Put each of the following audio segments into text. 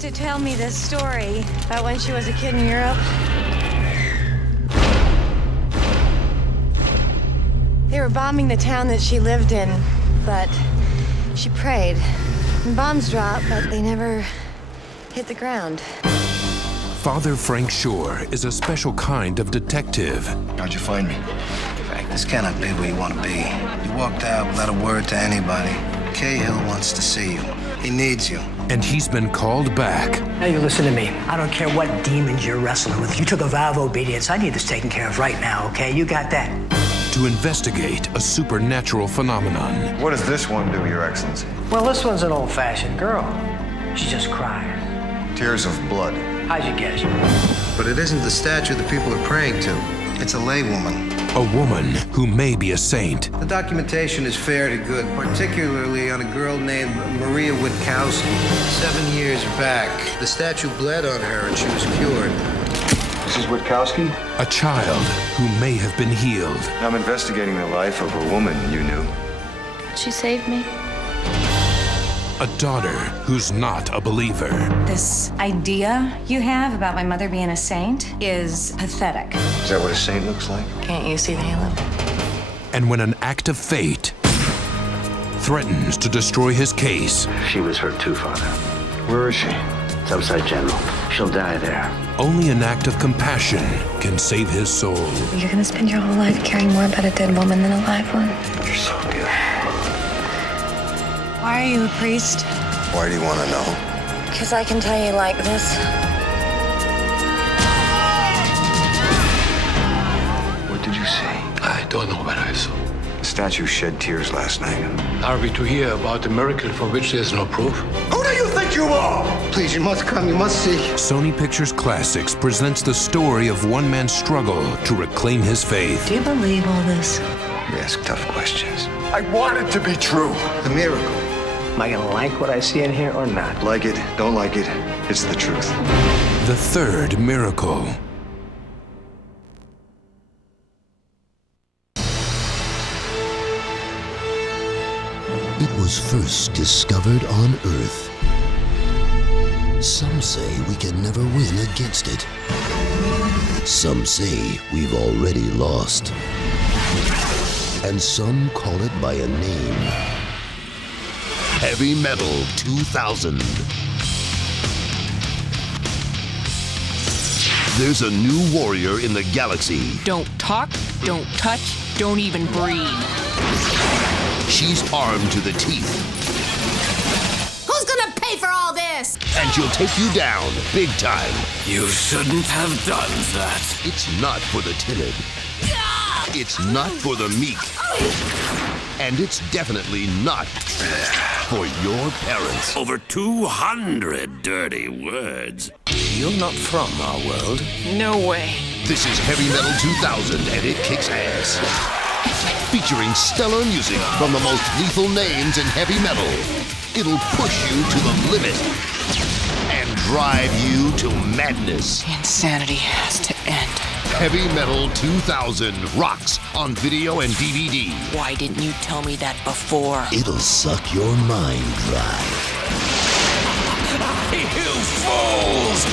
used to tell me this story about when she was a kid in Europe. They were bombing the town that she lived in, but she prayed. And bombs dropped, but they never hit the ground. Father Frank Shore is a special kind of detective. How'd you find me? Frank, this cannot be where you want to be. You walked out without a word to anybody. Cahill wants to see you. He needs you. And he's been called back. Now you listen to me. I don't care what demons you're wrestling with. You took a vow of obedience. I need this taken care of right now, okay? You got that? To investigate a supernatural phenomenon. What does this one do, Your Excellency? Well, this one's an old-fashioned girl. She just cries. Tears of blood. How'd you guess? But it isn't the statue the people are praying to. It's a laywoman. A woman who may be a saint. The documentation is fair to good, particularly on a girl named Maria Witkowski. 7 years back, the statue bled on her and she was cured. Mrs. Witkowski? A child who may have been healed. I'm investigating the life of a woman you knew. She saved me. A daughter who's not a believer. This idea you have about my mother being a saint is pathetic. Is that what a saint looks like? Can't you see the halo? And when an act of fate threatens to destroy his case, She was hurt too, Father. Where is she? It's upside general. She'll die there. only an act of compassion can save his soul. You're gonna spend your whole life caring more about a dead woman than a live one. You're so beautiful. Why are you a priest? Why do you want to know? Because I can tell you like this. What did you see? I don't know what I saw. The statue shed tears last night. Are we to hear about a miracle for which there's no proof? Who do you think you are? Please, you must come. You must see. Sony Pictures Classics presents the story of one man's struggle to reclaim his faith. Do you believe all this? You ask tough questions. I want it to be true. The miracle. Am I gonna like what I see in here or not? Like it, don't like it, it's the truth. The third miracle. It was first discovered on Earth. Some say we can never win against it. Some say we've already lost. And some call it by a name. Heavy Metal 2000. There's a new warrior in the galaxy. Don't talk, don't touch, don't even breathe. She's armed to the teeth. Who's gonna pay for all this? And she'll take you down big time. You shouldn't have done that. It's not for the timid. It's not for the meek. And it's definitely not for your parents. Over 200 dirty words. You're not from our world. No way. This is Heavy Metal 2000, and it kicks ass. Featuring stellar music from the most lethal names in heavy metal. It'll push you to the limit and drive you to madness. Insanity has to end. Heavy Metal 2000 rocks on video and DVD. Why didn't you tell me that before? It'll suck your mind dry. You fools!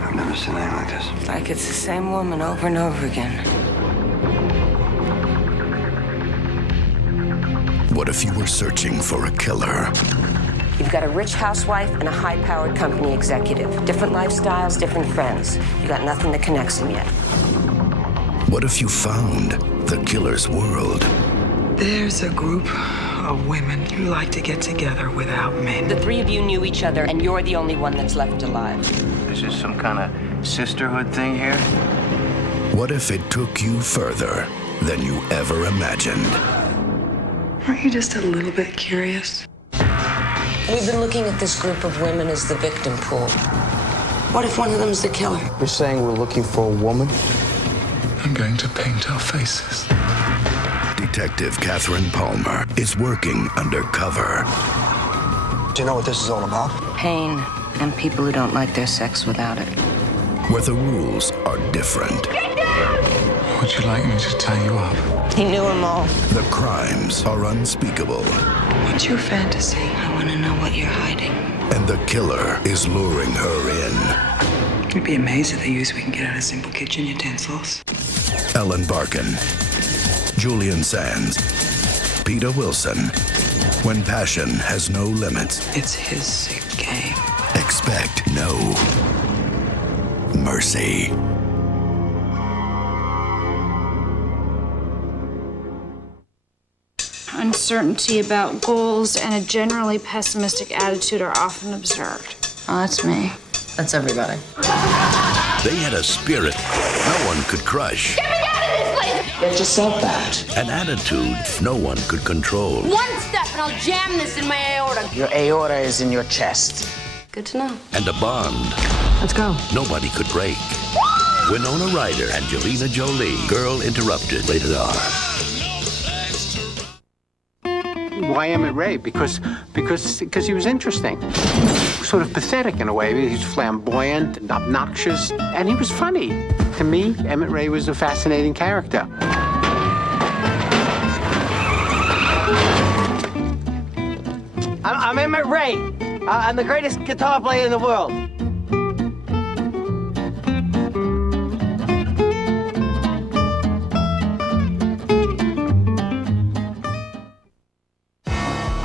I've never seen anything like this. Like it's the same woman over and over again. What if you were searching for a killer? You've got a rich housewife and a high-powered company executive. Different lifestyles, different friends. You got nothing that connects them yet. What if you found the killer's world? There's a group of women who like to get together without men. The three of you knew each other, and you're the only one that's left alive. Is this some kind of sisterhood thing here? What if it took you further than you ever imagined? Aren't you just a little bit curious? We've been looking at this group of women as the victim pool. What if one of them's the killer? You're saying we're looking for a woman? I'm going to paint our faces. Detective Catherine Palmer is working undercover. Do you know what this is all about? Pain and people who don't like their sex without it. where the rules are different. Would you like me to tie you up? He knew them all. The crimes are unspeakable. What's your fantasy? I want to know what you're hiding. And the killer is luring her in. You'd be amazed at the use we can get out of simple kitchen utensils. Ellen Barkin, Julian Sands, Peter Wilson. When passion has no limits. It's his sick game. Expect no mercy. Uncertainty about goals and a generally pessimistic attitude are often observed. Oh, that's me. That's everybody. They had a spirit no one could crush. Get me out of this place! Get yourself out. An attitude no one could control. One step and I'll jam this in my aorta. Your aorta is in your chest. Good to know. And a bond Let's go. nobody could break. Winona Ryder, Angelina Jolie. Girl Interrupted. Rated R. Why Emmett Ray? Because he was interesting. Sort of pathetic in a way. He was flamboyant and obnoxious, and he was funny. To me, Emmett Ray was a fascinating character. I'm Emmett Ray. I'm the greatest guitar player in the world.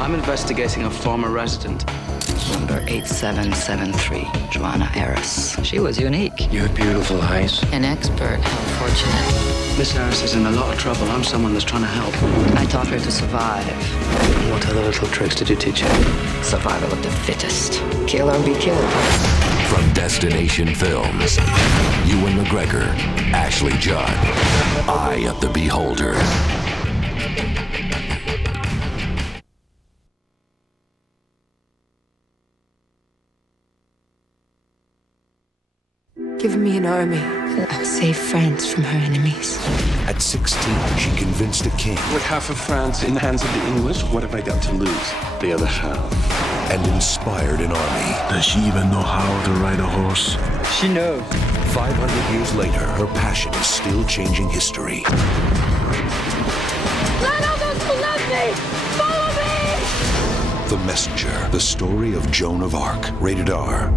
I'm investigating a former resident. Number 8773, Joanna Harris. She was unique. You have beautiful eyes. An expert. How fortunate. Miss Harris is in a lot of trouble. I'm someone that's trying to help. I taught her to survive. What other little tricks did you teach her? Survival of the fittest. Kill or be killed. From Destination Films, Ewan McGregor, Ashley Judd, Eye of the Beholder. Give me an army. I'll save France from her enemies. At 16, she convinced a king. With half of France in the hands of the English, what have I got to lose? The other half. And inspired an army. Does she even know how to ride a horse? She knows. 500 years later, her passion is still changing history. Let all those who love me! Follow me! The Messenger, the story of Joan of Arc. Rated R.